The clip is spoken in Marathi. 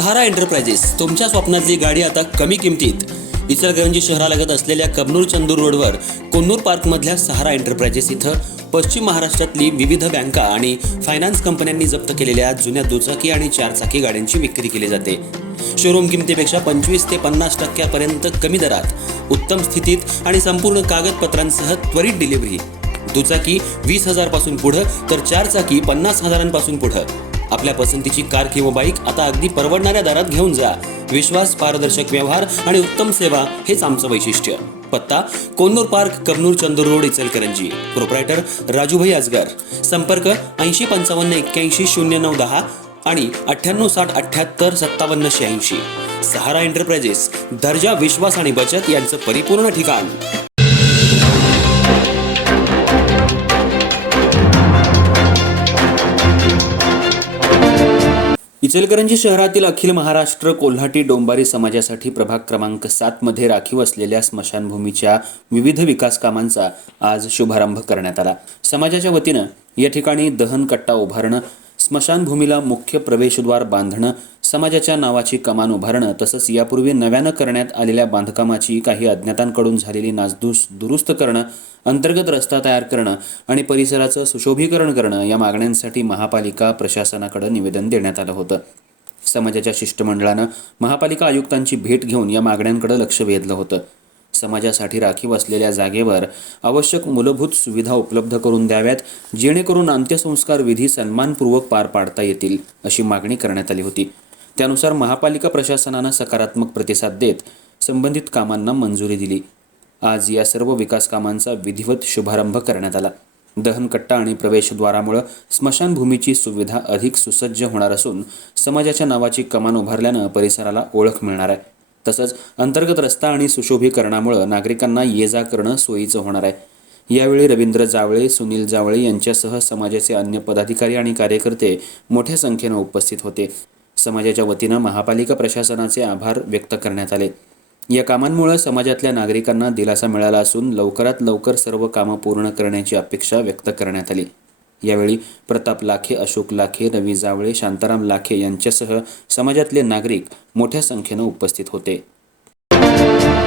सहारा एंटरप्राइजेस तुमच्या स्वप्नातली गाडी आता कमी किमतीत. इचलकरंजी शहरालगत असलेल्या कबनूर चंदूर रोडवर कोन्नूर पार्कमधल्या सहारा एंटरप्राइजेस इथं पश्चिम महाराष्ट्रातली विविध बँका आणि फायनान्स कंपन्यांनी जप्त केलेल्या जुन्या दुचाकी आणि चारचाकी गाड्यांची विक्री केली जाते. शोरूम किमतीपेक्षा 25 ते 50% कमी दरात, उत्तम स्थितीत आणि संपूर्ण कागदपत्रांसह त्वरित डिलिव्हरी. दुचाकी 20,000 पासून पुढे तर चारचाकी 50,000 पुढे. आपल्या पसंतीची कार किंवा बाईक आता अगदी परवडणाऱ्या दरात घेऊन जा. विश्वास, पारदर्शक व्यवहार आणि उत्तम सेवा हेच आमचं वैशिष्ट्य. पत्ता Konnur park, Kabnoor Chandur road, Ichalkaranji. Proprietor Rajubhai Ajgar. संपर्क 8055810910 आणि 9860785786. सहारा एंटरप्राइजेस, दर्जा, विश्वास आणि बचत यांचं परिपूर्ण ठिकाण. इचलकरंजी शहरातील अखिल महाराष्ट्र कोल्हाटी डोंबारी समाजासाठी प्रभाग क्रमांक 7 मध्ये राखीव असलेल्या स्मशानभूमीच्या विविध विकास कामांचा आज शुभारंभ करण्यात आला. समाजाच्या वतीनं या ठिकाणी दहन कट्टा उभारणं, स्मशानभूमीला मुख्य प्रवेशद्वार बांधणं, समाजाच्या नावाची कमान उभारणं तसंच यापूर्वी नव्यानं करण्यात आलेल्या बांधकामाची काही अज्ञातांकडून झालेली नासधूस दुरुस्त करणं, अंतर्गत रस्ता तयार करणं आणि परिसराचं सुशोभीकरण करणं या मागण्यांसाठी महापालिका प्रशासनाकडे निवेदन देण्यात आलं होतं. समाजाच्या शिष्टमंडळानं महापालिका आयुक्तांची भेट घेऊन या मागण्यांकडे लक्ष वेधलं होतं. समाजासाठी राखीव असलेल्या जागेवर आवश्यक मूलभूत सुविधा उपलब्ध करून द्याव्यात, जेणेकरून अंत्यसंस्कार विधी सन्मानपूर्वक पार पाडता येतील अशी मागणी करण्यात आली होती. त्यानुसार महापालिका प्रशासनानं सकारात्मक प्रतिसाद देत संबंधित कामांना मंजुरी दिली. आज या सर्व विकास कामांचा विधिवत शुभारंभ करण्यात आला. दहनकट्टा आणि प्रवेशद्वारामुळे स्मशानभूमीची सुविधा अधिक सुसज्ज होणार असून समाजाच्या नावाची कमान उभारल्यानं परिसराला ओळख मिळणार आहे. तसंच अंतर्गत रस्ता आणि सुशोभीकरणामुळे नागरिकांना ये जा करणं सोयीचं होणार आहे. यावेळी रवींद्र जावळे, सुनील जावळे यांच्यासह समाजाचे अन्य पदाधिकारी आणि कार्यकर्ते मोठ्या संख्येनं उपस्थित होते. समाजाच्या वतीनं महापालिका प्रशासनाचे आभार व्यक्त करण्यात आले. या कामांमुळे समाजातल्या नागरिकांना दिलासा मिळाला असून लवकरात लवकर सर्व कामं पूर्ण करण्याची अपेक्षा व्यक्त करण्यात आली. यावेळी प्रताप लाखे, अशोक लाखे, रवी जावळे, शांताराम लाखे यांच्यासह समाजातले नागरिक मोठ्या संख्येनं उपस्थित होते.